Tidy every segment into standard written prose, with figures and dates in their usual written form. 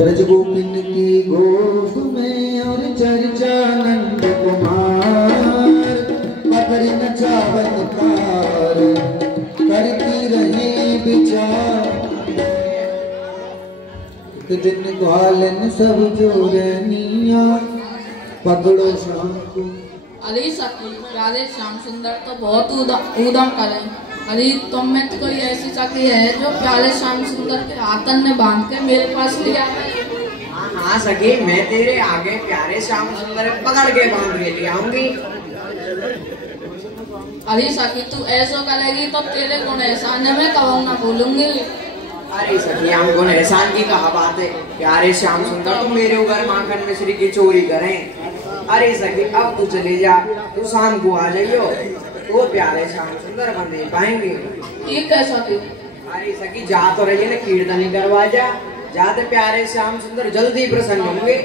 ब्रज गोपिन की गोद में और चर्चा नंद कुमार पकड़ नचावत कार करती रहे विचार। एक दिन ग्वालन सब जोरनिया पकड़ो शाम को। अली सखी राधे श्याम सुंदर तो बहुत ऊधम करे। अली तुम में तो कोई ऐसी सखी है जो प्यारे श्याम सुंदर के हाथन में बांध के मेरे पास लिया है? हाँ सखी, मैं तेरे आगे प्यारे श्याम सुंदर पकड़ के बांध के ले आऊंगी। अली सखी तू ऐसा करेगी तो तेरे गुण एहसान में कभी ना भूलूंगी। अरे सखी, हम गुण एहसान की कहा बात है। प्यारे श्याम सुंदर तुम मेरे घर माखन मिश्री की चोरी करें। अरे सखी अब तू चले जा, तू शाम को आ जाइयो, वो प्यारे श्याम सुंदर बन नहीं पाएंगे। ठीक है सखी। अरे सखी जा तो रही है ना, कीर्तनी करवा जा, जाते प्यारे श्याम सुंदर जल्दी प्रसन्न होंगे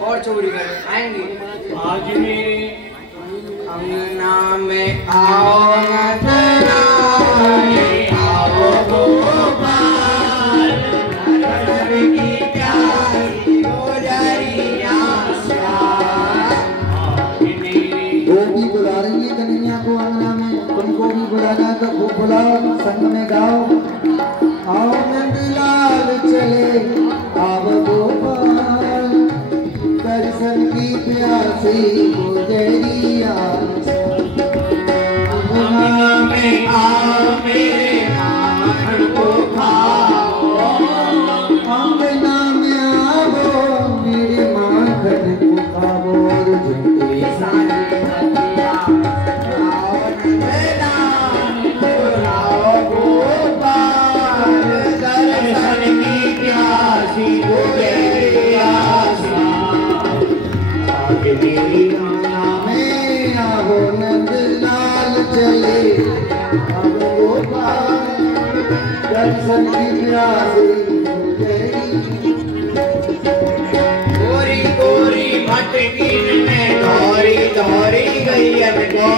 और चोरी कर आएंगे। आज मेरे अंगना में आओ नथना आओ गोपाल, नर की प्यारी गुजरिया गोपी बुला रही है कन्हैया को अंगना में, तुमको भी बुलाना तो खूब बुलाओ, संग में गाओ। आओ नंदलाल चले आओ गोपाल, दर्शन की प्यासी गुजरिया। अंगना में आओ मेरे माखन को खाओ, अंगना में आओ मेरे माखन को खाओ, और झूठे सारे में आओ नंदलाल चले अब गोपाल, दर्शन की प्यासी गोरी गोरी मटकी में धोरी धोरी गैयन को।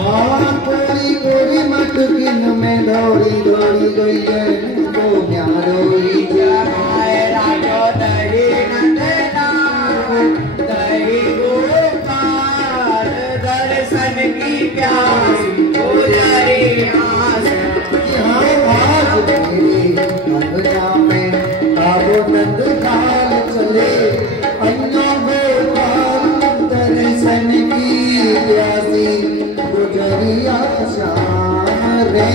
हाँ गोरी गोरी मटकिन में दौड़ी दौड़ी गैयन को, न्यारोई जगाए राजो दही नंदना दही गोपाल, दर्शन की प्यासी गुजरी आस। अंगना में आओ नंदलाल चले अन्ना गोपाल, दर्शन की प्यासी गुजरिया श्याम रे।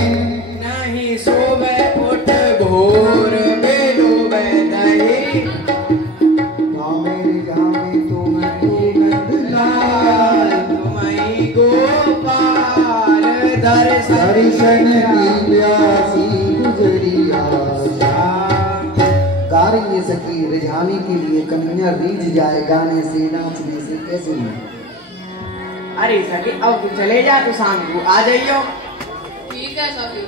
नहीं सोवे उठ भोर बेलूबे दही, मेरे जामे तुम नंदलाल, तुम्हारी गोपाल, दर्शन दर्शन की प्यासी गुजरिया। गा रही है सखी रिझाने के लिए, कन्हैया रीझ जाए गाने से नाचने से कैसे नहीं। अरे सखी अब तू चले जा, तू शाम को आ जाइयो। ठीक है सखी।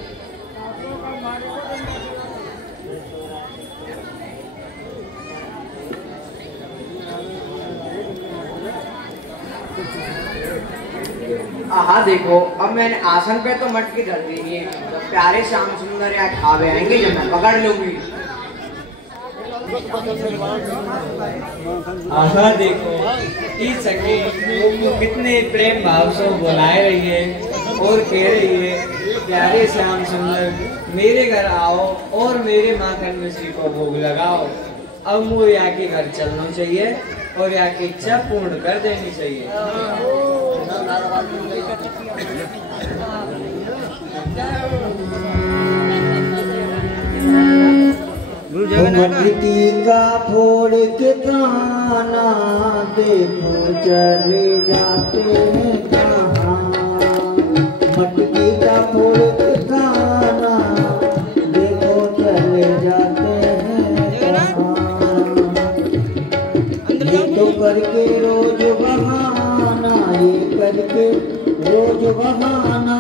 आहा देखो, अब मैंने आसन पे तो मटकी धर दी है, जब प्यारे श्याम सुंदर या खावे आएंगे जब मैं पकड़ लूंगी। आहा देखो इस सखी वो कितने प्रेम भाव से बुलाए रही है और कह रही है प्यारे श्याम सुंदर मेरे घर आओ और मेरे माखन मिश्री को भोग लगाओ। अब मुझे यहाँ के घर चलना चाहिए और यहाँ की इच्छा पूर्ण कर देनी चाहिए। मटकी का फोड़ के काना देखो चले जाते हैं कहाँ, मटकी का फोड़ के काना देखो चले जाते हैं कहाँ। ये तो करके रोज बहाना, ये करके रोज बहाना,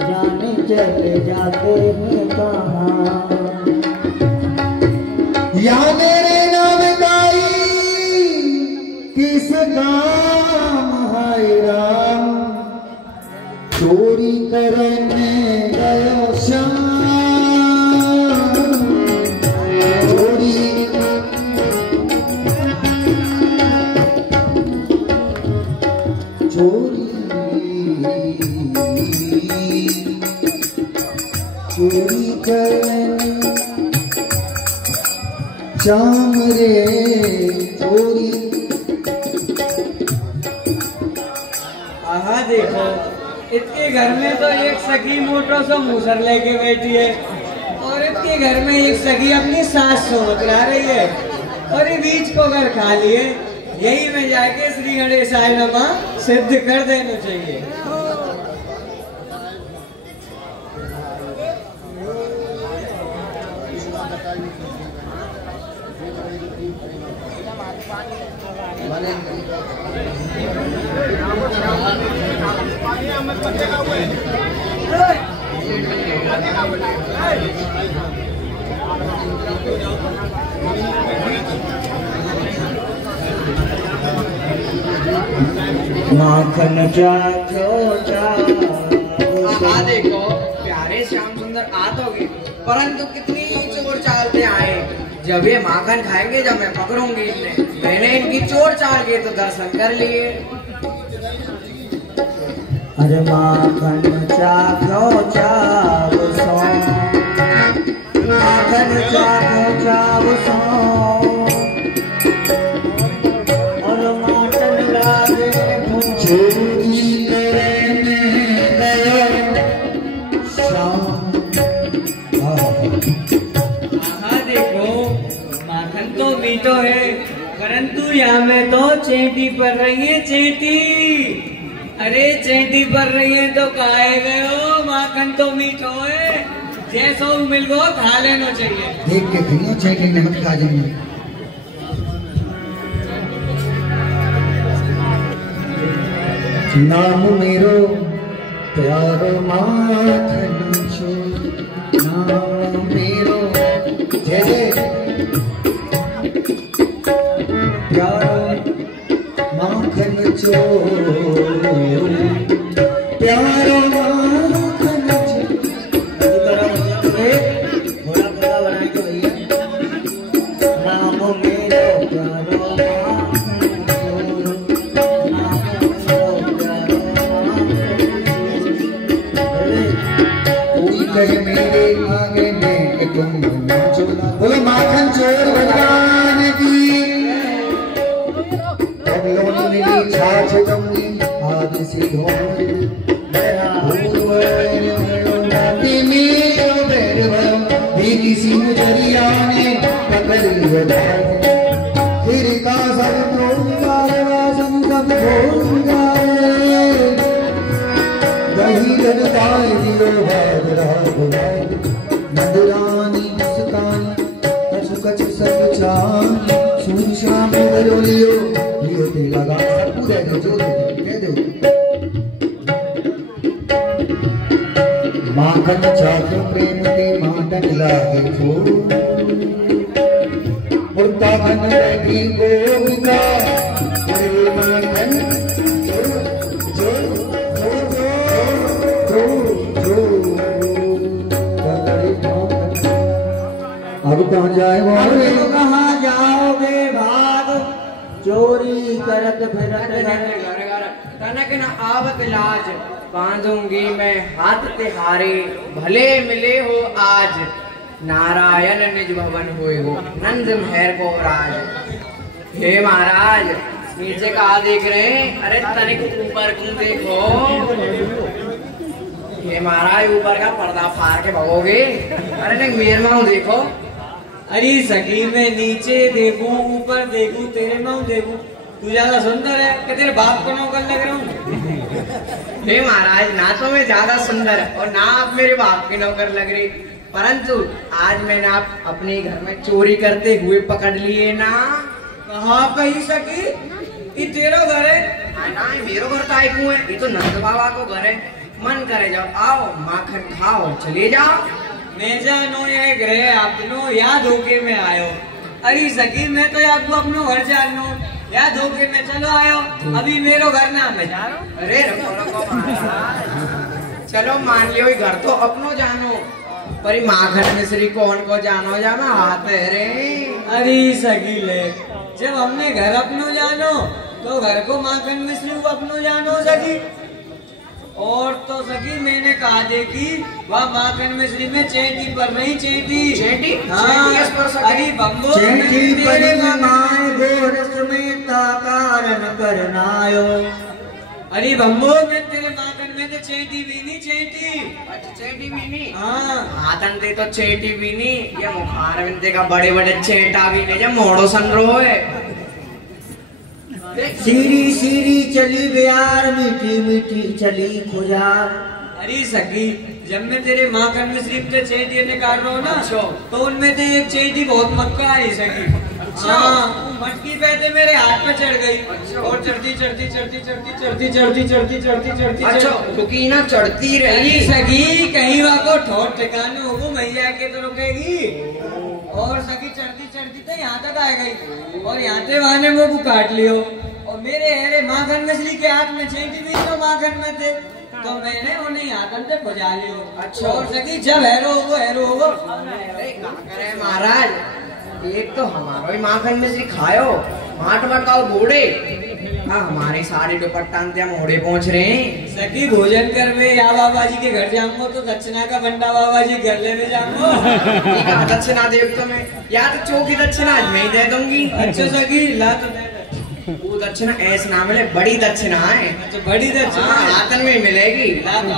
जाने चले जाते हैं कहाँ। या मेरे नाम गाई किस काम है राम, चोरी करने गयो श्याम, चोरी श्याम रे चोरी। आहा देखो, इतने घर में तो एक सखी मोटो सा मूसर लेके बैठी है और इतने घर में एक सखी अपनी सास सो बतला रही है और ये बीच को घर खा लिए। यही में जाके श्री गणेशाय नमः सिद्ध कर देना चाहिए। माखन चाखो हाँ देखो, प्यारे श्याम सुंदर आ तो गए, परंतु कितनी चोर चालते आए। जब ये माखन खाएंगे, जब मैं पकड़ूंगी इन्हें, मैंने इनकी चोर चाल के तो दर्शन कर लिए। अरे माखन चाखो चाव सो, माखन चाखो चाव सो, और माखन लागे चोरी करने गयो श्याम। हाँ देखो, माखन तो मीठो है, परंतु यहाँ में तो चेटी पर रही है, चेटी। अरे चेटी पर रही है तो काहे गयो, माखन तो मीठो है, जैसो मिल गो खा लेना चाहिए। देख के खिलो, चेटी ने मत खा जाइए। नाम मेरो प्यारो माखन छो, नाम मेरो जय जय प्यारो माखन चोर, प्यारो माखन चोर। थोड़ा थोड़ा बना के भैया, नाम मेरो प्यारो माखन चोर, नाम मेरो कोई कहे मेरे आगे में कि तुम नाचो ना। बोलो माखन चोर भगवान की। अब लोग मेरी छाछ कमली आग से धोई, किसी मुजरिया ने पकड़ लिया, फिर का सब प्रोगासन सब भूल जाए। दही गलताए दिलो भाग रहा नंदरानी सतानी कछु कछु सब चानी, सूर शाम गलो लियो लियो ते लगा सब पूरे जो कह दो। माखन चाखो प्रेम के माटन लागे फूल, मुर्ता बन रही गोविंदा। अरे माखन जो जो जो जो जो अब कहाँ जाए वो? कहाँ जाओगे भाग, चोरी करत फिरत घर घर तनक न आवत लाज, बांधूंगी मैं हाथ तिहारे, भले मिले हो आज। नारायण निज भवन होए हो, नंद महर को राज। हे महाराज, नीचे कहा देख रहे हैं? अरे तनिक ऊपर क्यों देखो। हे महाराज, ऊपर का पर्दा फाड़ के भगोगे। अरे नहीं, मेर माऊ देखो। अरे सखी, मैं नीचे देखूं ऊपर देखूं तेरे माऊ देखूं, तू ज्यादा सुंदर है कि तेरे बाप को नौकर लग रहा हूँ? हे महाराज, ना तो मैं ज्यादा सुंदर और ना आप मेरे बाप की नौकर लग रही, परंतु आज मैंने आप अपने घर में चोरी करते हुए पकड़ लिए ना। कहाँ कही सकी? ये तेरा घर है? ना, मेरो घर का क्यों है? ये तो नंद बाबा को घर है। मन करे जाओ, आओ माखन खाओ, चले जाओ। मैं जानो ये ग्रह अपनो या धोखे में आयो। अरे सखी, मैं तो आपको अपनो घर जानो या धोखे में चलो आयो। अभी मेरो घर ना मैं जा रहा हूँ। अरे रखो महाराज, चलो मान लियो ये घर तो अपनो जानो, पर माखन मिश्री कौन को जानो जाना हाथ है रे। अरे सखी ले, जब हमने घर अपनो जानो तो घर को माखन मिश्री को अपनो जानो सखी। और तो सखी मैंने कहा देखी वह माखन मिश्री में चेंटी पर नहीं चेंटी चेंटी? हाँ चेंटी किस पर सखी? अरे बम्बो चेंटी तेरे परी माखन- माय गोरस में ताकारण करनायो। अरे बम्बो मैं तेरे माखन में तो चेंटी भी नहीं चेंटी। अच्छा चेंटी भी नहीं। हाँ हाथन दे तो चेंटी भी नहीं, ये मुखार बिंदे का बड़े बड़े चेंटा भी नहीं, जब मोड़ो सन रो है। सीरी सीरी चली बिहार, मीठी मीठी चली खुजार। अरे सखी जब मैं तेरे माखन मिश्री पे चेंटी निकाल रहा हूँ ना अच्छा। तो उनमें से एक चेंटी बहुत मक्का आई सखी। हाँ मटकी पहले मेरे हाथ पे चढ़ गई और चढ़ती चढ़ती चढ़ती चढ़ती चढ़ती चढ़ती चढ़ती चढ़ती चढ़ती अच्छा क्योंकि ना चढ़ती अरे रही। सखी कहीं वहाँ को ठोट ठिकाने होगो मैया के तो रुकेगी। और सखी चढ़ती चढ़ती तो यहाँ तक आ गई और यहाँ से वहाँ ने वो काट लियो और मेरे माखन मछली के हाथ में चेंटी भी तो माखन में थे तो मैंने उन्हें हाथन से बजा लियो। अच्छा। और सखी जब हैरो होगो अरे का करे महाराज, एक तो हमारो ही माखन मिश्री खायो माट मटकाओ बूढ़े, हाँ हमारे सारे दुपट्टा हम मोड़े पहुंच रहे हैं। सखी भोजन कर में या बाबा जी के घर जाऊंगा तो दक्षिणा का बंडा बाबा जी घर लेने जाऊंगा। दक्षिणा देव तो मैं या तो चौकी दक्षिणा आज मैं ही दे दूंगी। अच्छा सखी ला तो वो दक्षिणा ऐसा ना मिले, बड़ी दक्षिणा है तो बड़ी दक्षिणा हाँ, हाथन में ही मिलेगी। ला तो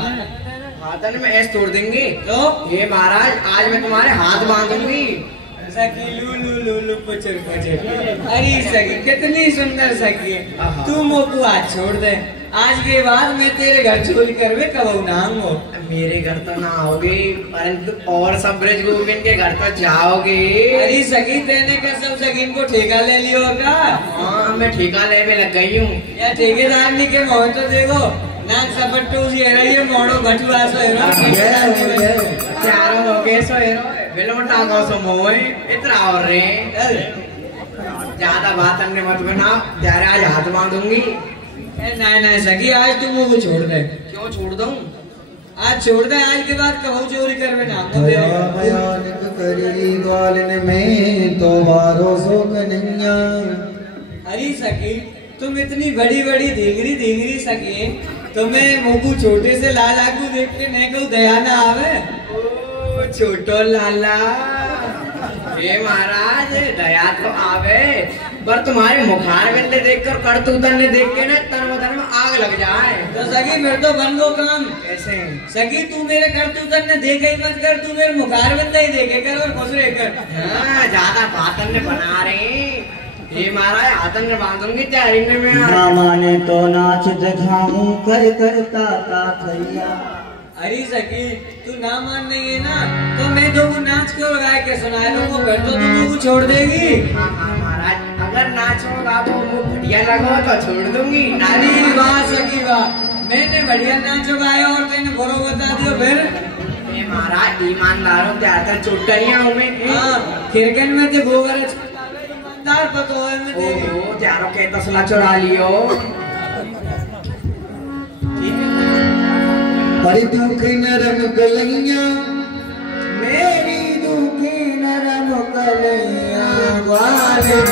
हाथन में ऐसे तोड़ देंगे तो ये महाराज आज मैं तुम्हारे हाथ बांधूंगी। सखी लू लू लू लू पुचर पुचर। अरे सखी कितनी सुंदर सखी है, तू मोको आज छोड़ दे, आज के बाद मैं तेरे घर चोरी करवे कबू ना आऊंगो। मेरे घर तो ना आओगे परंतु और सब ब्रज गोविंद के घर तो जाओगे। अरे सखी तेने का सब सखी को ठेका ले लियो का? हाँ मैं ठेका लेवे लग गई हूँ। या ठेकेदार ने के मोह तो देखो नाक सपट्टू जी है ये मोड़ो भटुआ सो है चारों हो गए सो हेरो बिलमटा गो सो मोए इतना और रे ज्यादा बात हमने मत बना, तेरे आज हाथ बांधूंगी। नहीं नहीं सखी आज तुम मुझे छोड़ दे। क्यों छोड़ दूं? आज छोड़ दे, आज के बाद कबू चोरी करवे ना भया भयानक करी ग्वालन में तो वारो सो कन्हैया। अरे सखी तुम इतनी बड़ी बड़ी धींगरी सखी तुम्हें मुकु छोटे से लाल आगू देख के नहीं को दया ना आवे। ओ छोटो लाला ये महाराज दया तो आवे पर तुम्हारे मुखार बिंदे देखकर करतूतन ने देख के ना तन बदन में आग लग जाए। तो सखी मेरे तो बन गो काम। कैसे? सखी तू मेरे करतूतन ने देखे ही मत कर, तू मेरे मुखार बिंदे ही देखे कर और खुश रह कर। हाँ ज्यादा बातन ने बना रहे ये महाराज हाथन में बांधूंगी तैयारी में। ना माने तो नाच दिखाऊं कर करता ता थैया। अरे सखी तू ना मान नहीं है ना तो मैं तो वो नाच के और गाय के सुनाए लोगों फिर तो तू मुझको छोड़ देगी। हाँ हाँ महाराज अगर नाचोगा तो मुझे बढ़िया लगा तो छोड़ दूंगी। अरे वाह सखी वाह, मैंने बढ़िया नाचो गाया और तेने बुरो बता दियो फिर। ये महाराज ईमानदारों त्यार चुटरिया हूँ मैं। हाँ खिरकन में थे गोबर ईमानदार पतो है मैं तेरी। ओहो त्यारों के तसला चुरा लियो। पर दुखी नरम गलैया मेरी दुखी नरम गलैया ग्वालन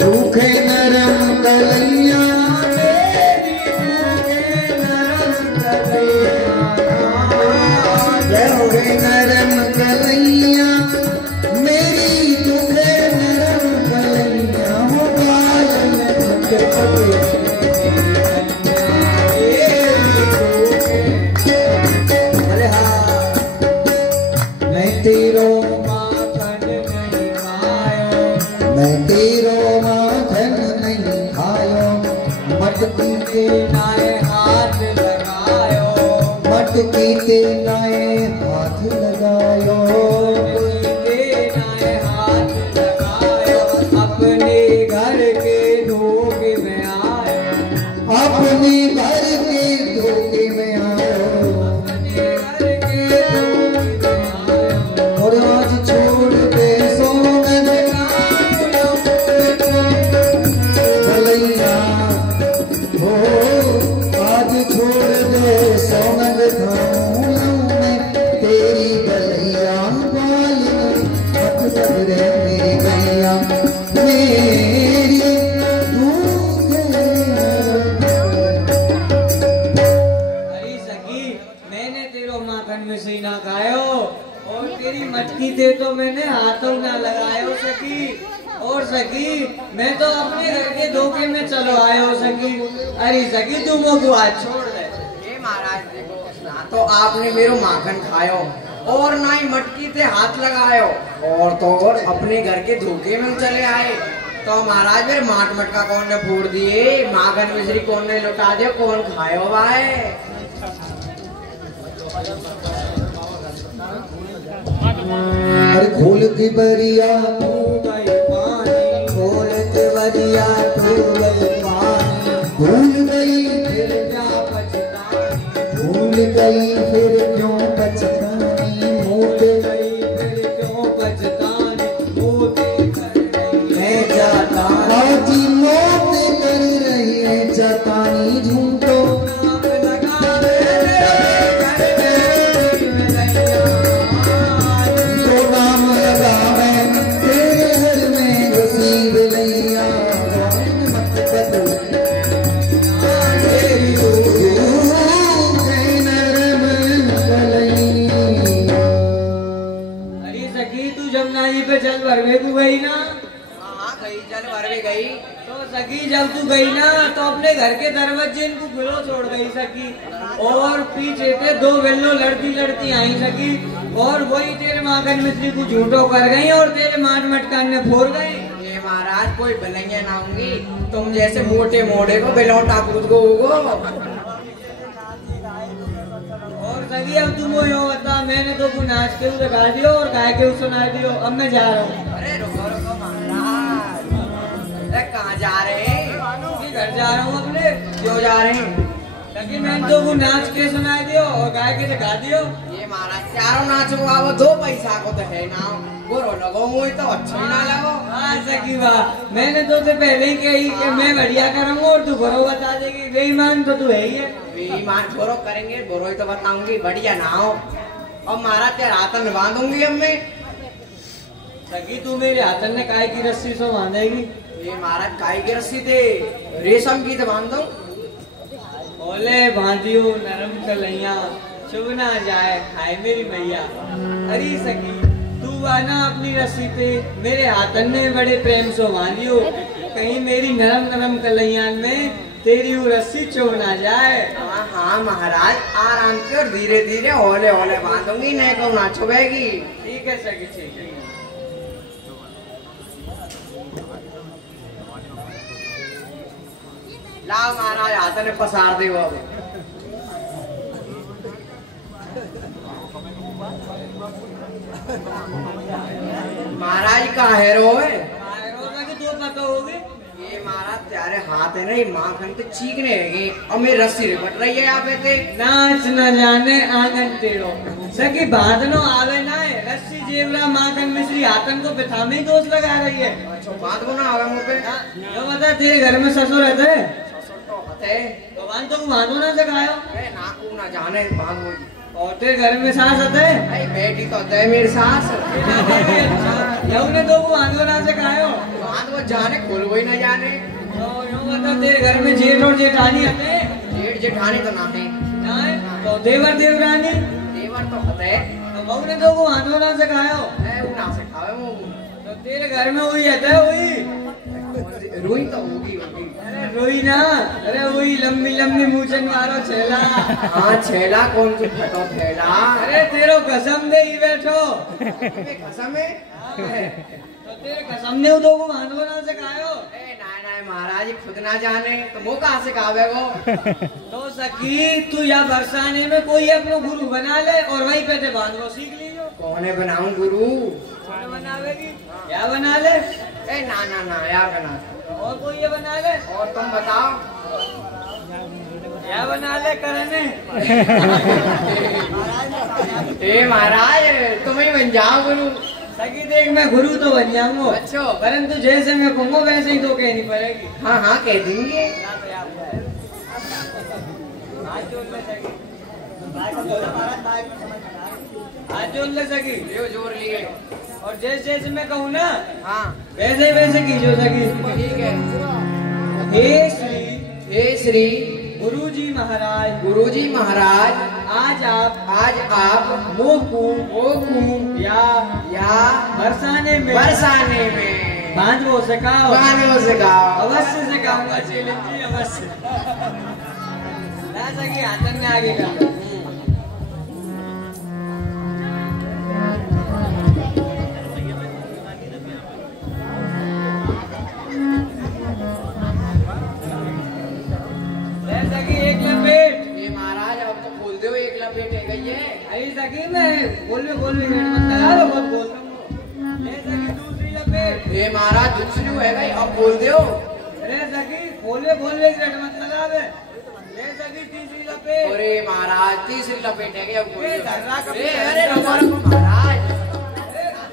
दुखे नरम गलैया मेरी दुखे नरम गलैया दुखे नरम गलैया मेरी दुखे नरम गलैया हो ग्वालन अरे हाँ मैं तेरो माखन नहीं खायो, मैं तेरो माखन नहीं खायो, मटकी के नाए हाथ लगायो, मटकी के नाए हाथ लगायो, के नाए हाथ लगायो, अपने घर के धोखे में आयो, अपने घर के धोखे में आयो, अपने घर के धोखे में आयो, और आज छोड़ दे सोगन भलैया हो, आज छोड़ दे सोगन खाऊं मैं तेरी ही ना खायो और तेरी मटकी थे तो मैंने हाथों ना लगायो सकी। और सकी मैं तो अपने घर के धोखे में चलो आयो सकी। अरे सकी तुम को आज छोड़ दे। ये महाराज देखो, ना तो आपने मेरो माखन खायो और ना ही मटकी से हाथ लगायो और तो और अपने घर के धोखे में चले आए। तो महाराज मेरे माट मटका कौन ने फोड़ दिए, माखन मिश्री कौन ने लुटा दिया, कौन खायो भाई। अरे खोल के बरिया तू गई पानी, खोल के बरिया तू गई पानी, भूल गई फिर क्या पछतानी, भूल गई फिर क्यों पछतानी, मूत गई फिर क्यों पछतानी, मूत कर रही है जातानी, मौत कर रही है जातानी, झूठो नाम लगा पे चल भरवे तू गई ना। हाँ गई, चल भरवे गई। तो सकी जब तू गई ना तो अपने घर के दरवाजे इनको खुलो छोड़ गई सकी और पीछे से दो वेल्लो लड़ती लड़ती आई सकी और वही तेरे माखन मिश्री को झूठो कर गई और तेरे माट मटकान ने फोड़ गई। ये महाराज कोई बलैया ना होंगी, तुम जैसे मोटे मोड़े को बेलौटा कूद को होगो। और सगी अब तुम यो बता, मैंने तो नाच के दिखा दियो और गाय के सुना दियो, अब मैं जा रहा हूँ। अरे रुको रुको महाराज, अरे कहाँ जा रहे हैं? घर जा रहा हूँ अपने। क्यों जा रहे हैं? लेकिन मैंने तो नाच के सुना दियो और गाय के दिखा दियो। ये महाराज चारों नाच को आवो, 2 पैसा को तो है ना, बुरो लगो मुझे तो अच्छा ही ना लगो। हाँ सकी वाह, मैंने तो पहले ही कही कि मैं बढ़िया करूँगा और तू बुरो बता देगी। बेईमान तो तू है ही है। बेईमान बुरो करेंगे, बुरो ही तो बताऊंगी, बढ़िया ना हो। और महाराज तेरे हाथन बांधूंगी अब मैं। सकी तू मेरे हाथन ने काय की रस्सी से बांधेगी? ये महाराज काय की रस्सी थे, रेशम की तो बांध दूं। ओले बांधियो नरम कलैया, चुभ ना जाए हाय मेरी मैया। अरे सकी तू आना अपनी रस्सी पे, मेरे हाथन ने बड़े प्रेम से बांधियो, कहीं मेरी नरम नरम कलैया में तेरी वो रस्सी चुभ ना जाए। हाँ हाँ महाराज, आराम से और धीरे धीरे होले होले बांधूंगी, नहीं तो ना छुपेगी। ठीक है सकी, ठीक है। लाओ महाराज हाथ ने पसार दे। अब महाराज कहाँ है रोए? तू पता होगी ये महाराज तेरे हाथ है ना, ये माखन तो चीखने है और मेरी रस्सी रिपट रही है यहाँ पे ते। नाच न जाने आंगन टेढ़ो, सकी बांधनो आवे ना है, रस्सी जेवरा माखन मिश्री हाथन को बिथा में ही दोष लगा रही है। अच्छा बात को ना आवे मुँह पे। जो बता तेरे घर में ससुर रहते है? है भगवान तो बांधो ना सिखायो। नाकू ना जाने बांधो। और तेरे घर में सास आते है? अरे बेटी तो है मेरी सास। ने तो बांधो ना सिखायो। बांध वो जाने खोल वही ना जाने। तो यूँ बता तेरे घर में जेठ और जेठानी आते है? जेठ जेठानी तो ना है। ना है? तो देवर देवरानी? देवर तो पता है। तो बहू ने तो बांधो ना सिखायो। वो ना सिखावे वो। तो तेरे घर में वही आता है वही? रुई तो होगी। अरे रुई ना, अरे वही लंबी लंबी मूछन मारो छेला। हाँ छेला कौन सी फटो छेला? अरे तेरो कसम दे ही बैठो। कसम है? तो तेरे कसम ने दो को बांधो ना सिखायो। ना महाराज खुद ना जाने तो वो कहाँ से खावे वो। तो सकी तू या बरसाने में कोई अपनो गुरु बना ले और वही पे ते बांधो सीख लीजियो। कौन है बनाऊं गुरु? कौन बनावेगी? क्या बना ले? ना यार बना। और कोई ये बना ले? और तुम बताओ। क्या बना ले करने? ए महाराज तुम्हें बन जाओ गुरु। सकी देख मैं गुरु तो बन जाऊंगा, अच्छा परंतु जैसे मैं कहूँगा वैसे ही तो कहनी पड़ेगी। हाँ हाँ कह देंगे। आज जोड़ ले सकी, जोड़ लिए। और जैसे जैसे मैं कहूँ ना हाँ वैसे वैसे कीजिए सकी। ठीक है। हे श्री हे श्री गुरुजी महाराज, गुरुजी महाराज, आज आप मोकू या बरसाने में बांधो सिखाओ, अवश्य सिखाऊंगा चेले जी, अवश्य। ना सकी हाथन में आगे का एक लपेट। ये महाराज अब तो खोल दो, एक लपेट है गई है। अरे सकी मैं बोल में मत लगा लो, बहुत बोलता हूँ। ले सकी दूसरी लपेट। ये महाराज दूसरी है गई, अब खोल दो। अरे सकी बोल में रेट मत लगा बे। ले सकी तीसरी लपेट। अरे महाराज तीसरी लपेट है गई, अब खोल दो। अरे महाराज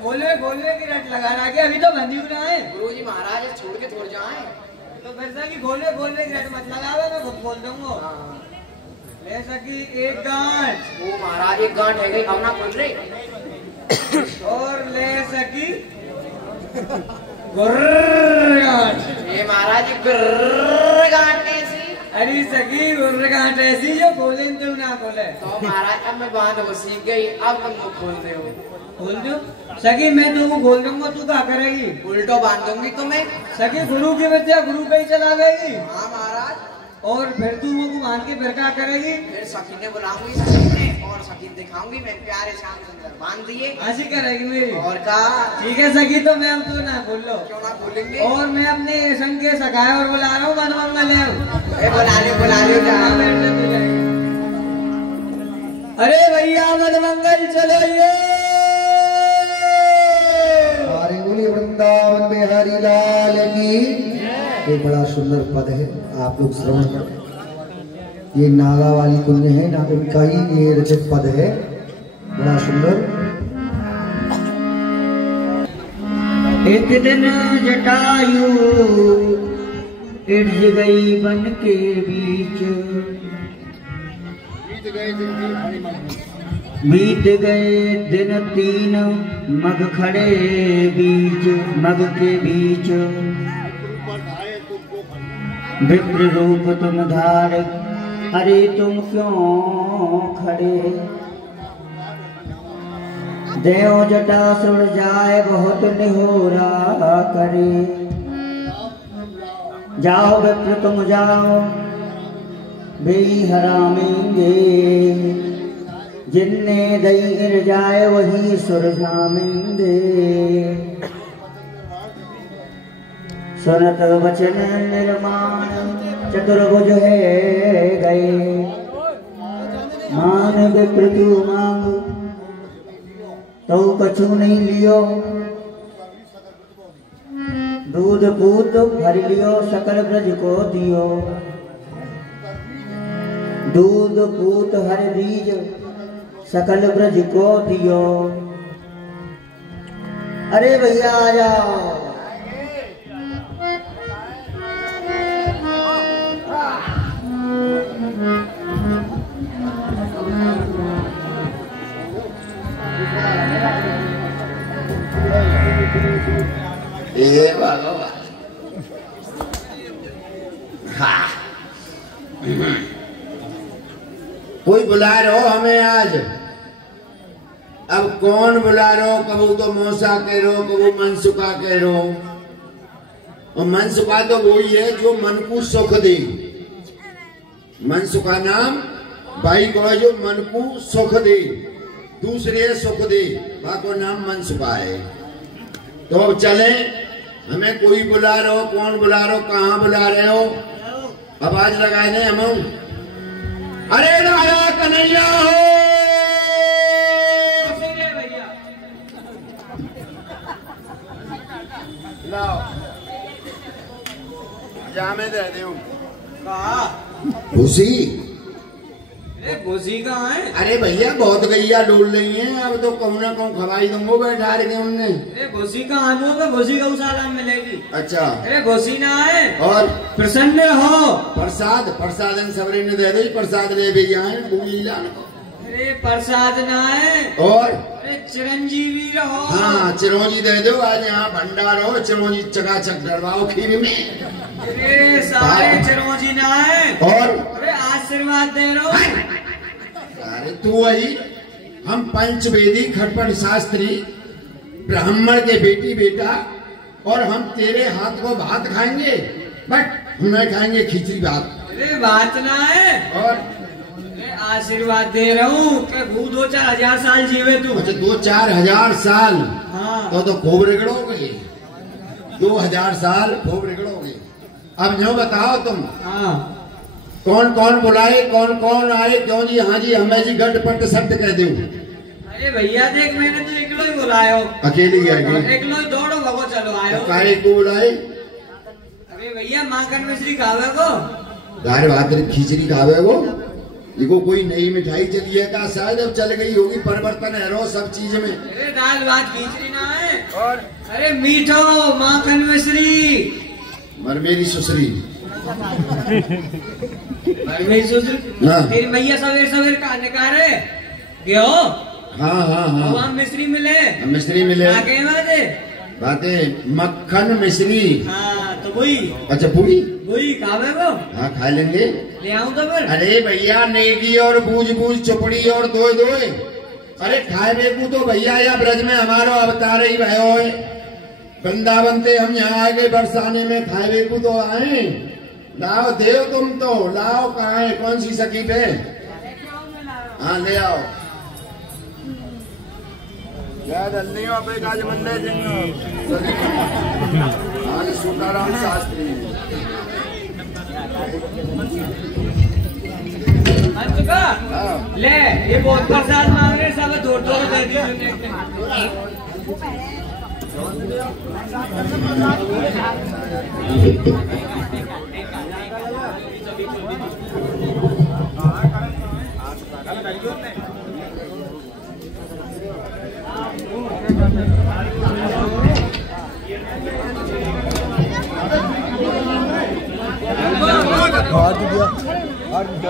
बोलवे की रट लगा रहा है, अभी तो बंदी ना है। गुरुजी महाराज छोड़ के थोड़ जाए तो फिर सकी बोलवे की रट मत लगावे, मैं खुद बोल दूंगा। ले सकी एक गांठ। वो महाराज एक गांठ है गई, अब ना खोल रही। और ले सकी गुर्र गांठ। ये महाराज गुर्र गांठ ऐसी। अरे सकी गुर्र गांठ ऐसी जो खोले तो ना खोले। तो महाराज अब मैं बांध वो सीख गई, अब तुम खोल दे हो। खोल दो सकी, मैं तुमको खोल दूंगा, तू क्या करेगी? उल्टो बांध दूंगी तुम्हें। सकी गुरु की विद्या गुरु पे ही चलावेगी। हाँ महाराज। और फिर तू वो बांध के फिर क्या करेगी? फिर सकीने बुलाऊंगी, सकीने और सकीन दिखाऊंगी, मैं प्यारे श्याम सुंदर बांध दिए। ऐसी करेगी मेरी। और का ठीक है सकी, तो मैं अब तो ना बोल लो। क्यों ना बोलेंगे? और मैं अपने संग के सखाए और बुला रहा हूँ, मनमंगल है। बुला लियो कहाँ बैठने तू जाएगी? अरे भैया मनमंगल चलो ये। वृंदावन बिहारी लाल की। एक बड़ा सुंदर पद है, आप लोग श्रवण करें। ये नागा वाली कुंज है ना, उनका ही ये रचित पद है, बड़ा सुंदर। एक दिन जटायु इर्ज गई बन के बीच, बीत गए दिन 3 मग खड़े मग के बीच। विप्र रूप तुम धार, अरे तुम क्यों खड़े? देव जटा सुन जाए बहुत निहोरा करे। जाओ विप्र तुम जाओ, बेई हरामेंगे। जिनने दई गिर जाए वही सुरझामेंगे। सुनत वचन निर्माण चतुर्भुज है गए। मान विप्र तू मांग तो कछु नहीं लियो। दूध पूत भर लियो सकल ब्रज को दियो। दूध पूत हर बीज सकल ब्रज को दियो। अरे भैया आ जाओ। ये भगवान, हाँ कोई बुला रहे हो हमें आज। अब कौन बुला रहे हो? कबू तो मौसा कह रहे हो, कबू मनसुखा कह रहे हो। और मनसुखा तो वही है जो मन को सुख दे। मनसुखा नाम भाई को है जो मन को सुख दे, दूसरे सुख दे, बाको नाम मनसुखा है। तो अब चले, हमें कोई बुला रहे हो, कौन बुला रहे हो, कहाँ बुला रहे हो, आवाज लगाए दें हम। अरे राजा कन्हैया हो। लाओ जामे दे दे। भूसी, अरे भूसी कहाँ है? अरे भैया बहुत गैया डोल रही हैं, अब तो कहूँ ना कहूँ खवाई दूंगो बैठा रखे हमने। अरे भूसी कहाँ है? भूसी गौशाला में मिलेगी। अच्छा, अरे भूसी ना है। और प्रसन्न हो। प्रसाद, प्रसाद इन सबरे ने दे दे, प्रसाद ले भैया है। भूली ला अरे प्रसाद ना है और अरे चिरंजीवी रहो। हाँ चिरौंजी दे दो, आज यहाँ भंडार हो, चिरौंजी चकाचक डलवाओ खीर में। अरे सारे चिरौंजी ना है और अरे आशीर्वाद दे रहा हूँ। अरे तू वही, हम पंचवेदी खटपट शास्त्री ब्राह्मण के बेटी बेटा, और हम तेरे हाथ को भात खाएंगे, बट हम नहीं खाएंगे खिचड़ी भात। अरे बात ना है और आशीर्वाद दे रहा हूँ कि वो 2-4 हजार साल जीवे तू। अच्छा 2-4 हजार साल? हाँ तो खूब रिगड़ोगे, 2000 साल खूब रिगड़ोगे। अब जो बताओ तुम, हाँ कौन कौन बुलाए, कौन कौन आए, क्यों जी? हाँ जी हमें जी गट पट शब्द कह दो। अरे भैया देख, मैंने तो एकलो ही बुलायो। अकेली गए? एकलो ही दौड़ो भगो चलो आयो। काहे को बुलाए? अरे भैया माखन मिश्री खावे को, दाल भात खिचड़ी खावे को। देखो कोई नई मिठाई चली है का, शायद अब चल गई होगी, परिवर्तन है रो सब चीज में। अरे दाल भात खिचड़ी ना है और अरे मीठो माखन मिश्री। मर मेरी सुसरी, मेरी सुसरी। हाँ। तेरी मैया सवेर सवेर का निकारे क्यों? हाँ हाँ हाँ वहाँ मिश्री मिले, मिश्री मिले। आगे बातें मक्खन मिश्री। हाँ तो वही। अच्छा पूरी वही खावे को। हाँ खा लेंगे। ले आऊं तो फिर? अरे भैया नेगी और बूझ बूझ चुपड़ी और दोए दोए, अरे खाए बेकू तो भैया या ब्रज में हमारो अवतार ही भयो है। वृंदावन से हम यहाँ आए गए बरसाने में, खाए बेकू तो आए। लाओ देव तुम तो लाओ, कहाँ है, कौन सी सकी पे? हाँ ले आओ। सूताराम शास्त्री ले ये बहुत प्रसाद मांग रहे, सब दौड़ दौड़ कर दिया। आरती